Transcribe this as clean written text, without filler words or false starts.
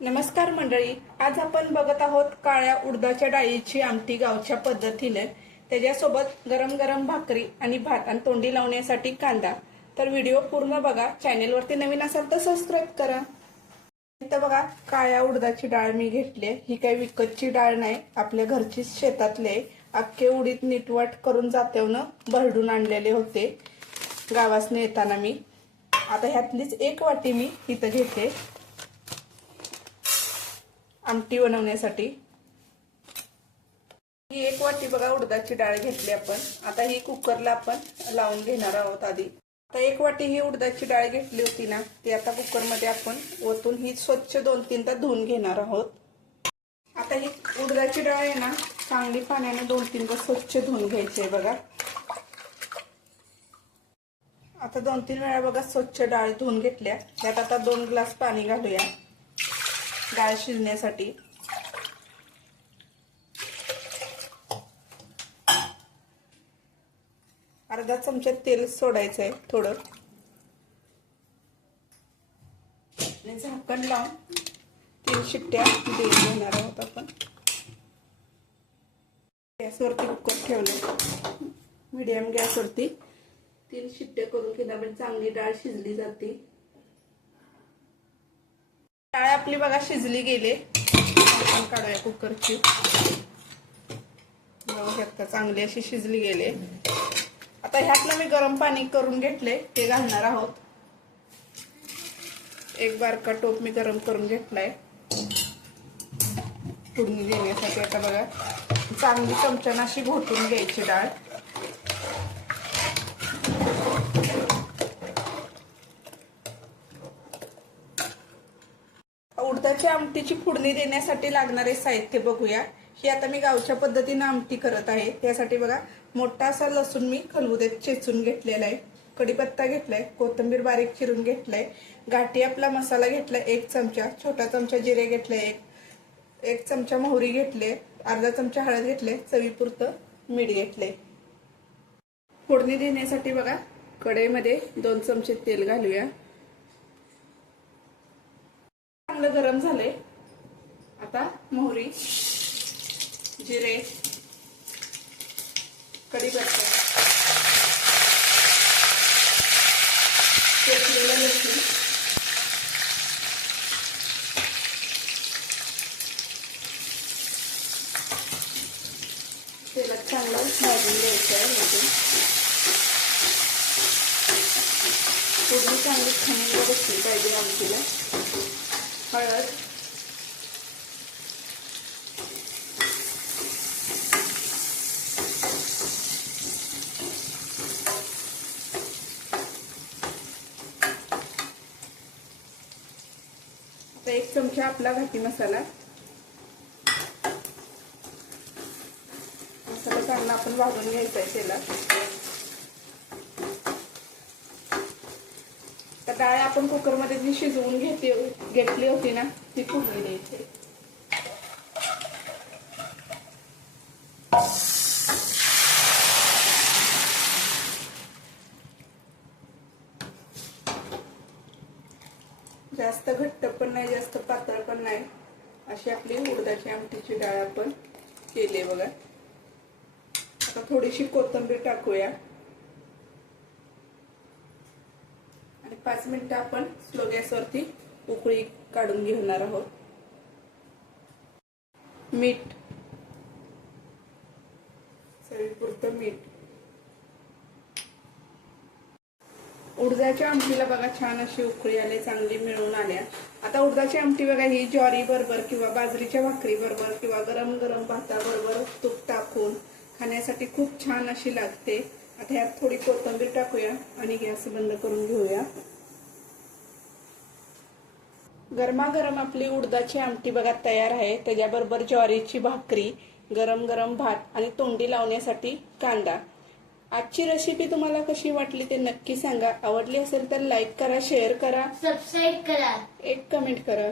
नमस्कार मंडळी, आज आपण बघत आहोत काळ्या उडदाच्या डाळीची आमटी गावच्या पद्धतीने। त्याच्यासोबत गरम गरम भाकरी आणि भात आणि तोंडी लावण्यासाठी कांदा। तर व्हिडिओ पूर्ण बघा। चॅनेलवरती नवीन असाल तर सबस्क्राइब करा। इथं बघा काळ्या उडदाची डाळ मी घेतली। ही काही विकतची डाळ नाही, आपल्या घरची शेतातले अख्खे उडीद नीटवाट करून जात्यावनं भरडून आणलेले होते गावासने येताना मी। आता ह्यातलीच एक वाटी मी इथं घेते आमटी बनवण्यासाठी। ही एक वाटी बघा उडदाची डाळ घेतली आपण। आता ही कुकरला आपण लावून घेणार आहोत। आधी आता एक वाटी ही उडदाची डाळ घेतली होती ना, ती आता कुकरमध्ये आपण ओतून ही स्वच्छ 2-3दा धुवून घेणार आहोत। आता ही उडदाची डाळ आहे ना, चांगली पाण्याने 2-3दा स्वच्छ धुवून घ्यायची आहे बघा। आता 2-3 वेळा बघा स्वच्छ डाळ धुवून घेतल्या। त्यात आता 2 ग्लास पाणी घालूया डाळ शिजण्यासाठी। अर्धा चमचा तेल सोडायचं आहे थोडं, आणि झाकण लावून 3 शिट्ट्या देऊन घेणार आहोत आपण। गॅसवरती कुकर ठेवलं, मीडियम गॅसवरती 3 शिट्ट्या करून घेणार म्हणजे चांगली डाळ शिजली जाते। डाळ आपली बघा शिजली गेले, आपण काढूया कुकरची। बघू शकता चांगली अशी शिजली गेले। आता ह्यातलं मी गरम पाणी करून घेतले, ते घालणार आहोत। एक बारका टोप मी गरम करून घेतलाय फोडणी देण्यासाठी। आता बघा चांगली चमच्याने अशी घोटून घ्यायची डाळ। उडदाच्या आमटीची फोडणी देण्यासाठी लागणारे साहित्य बघूया। ही आता मी गावच्या पद्धतीने आमटी करत आहे। त्यासाठी बघा मोठा असा लसूण मी खलबुद्यात चेचून घेतलेला आहे, कढीपत्ता घेतलाय, कोथिंबीर बारीक चिरून घेतलाय, घाटी आपला मसाला घेतलाय 1 चमचा, छोटा चमचा जिरे घेतले, 1 चमचा मोहरी घेतले, अर्धा चमचा हळद घेतले, चवीपुरतं मीठ घेतले। फोडणी देण्यासाठी बघा कढईमध्ये 2 चमचे तेल घालूया। चांगलं गरम झाले। आता मोहरी, जिरे, कढीपत्ता, चेचलेलं लसूण, तेलात चांगलं भाजून घ्यायचं आहे। फोडणी चांगली खमंग बसली पाहिजे आमटीला। हळद, आता 1 चमचा आपला घाटी मसाला चांगला आपण भाजून घ्यायचा आहे तेलात। तर डाळ आपण कुकरमध्ये जी शिजवून घेतली होती ना, ती फोडणी द्यायची। जास्त घट्ट पण नाही, जास्त पातळ पण नाही, अशी आपली उडदाची आमटीची डाळ आपण केली बघा। आता थोडीशी कोथिंबीर टाकूया आणि 5 मिनिटं आपण स्लो गॅसवरती उकळी काढून घेणार आहोत। मीठ, चवीपुरतं मीठ। उडदाच्या आमटीला बघा छान अशी उकळी आली, चांगली मिळून आल्या। आता उडदाची आमटी बघा ही ज्वारी बरोबर किंवा बाजरीच्या भाकरी बरोबर किंवा गरम गरम भाताबरोबर तूप टाकून खाण्यासाठी खूप छान अशी लागते। आता ह्यात थोडी कोथिंबीर टाकूया आणि गॅस बंद करून घेऊया। गरमागरम आपली उडदाची आमटी बघा तयार आहे। त्याच्याबरोबर ज्वारीची भाकरी, गरम गरम भात आणि तोंडी लावण्यासाठी कांदा। आजची रेसिपी तुम्हाला कशी वाटली ते नक्की सांगा। आवडली असेल तर लाईक करा, शेअर करा, सबस्क्राइब करा, एक कमेंट करा।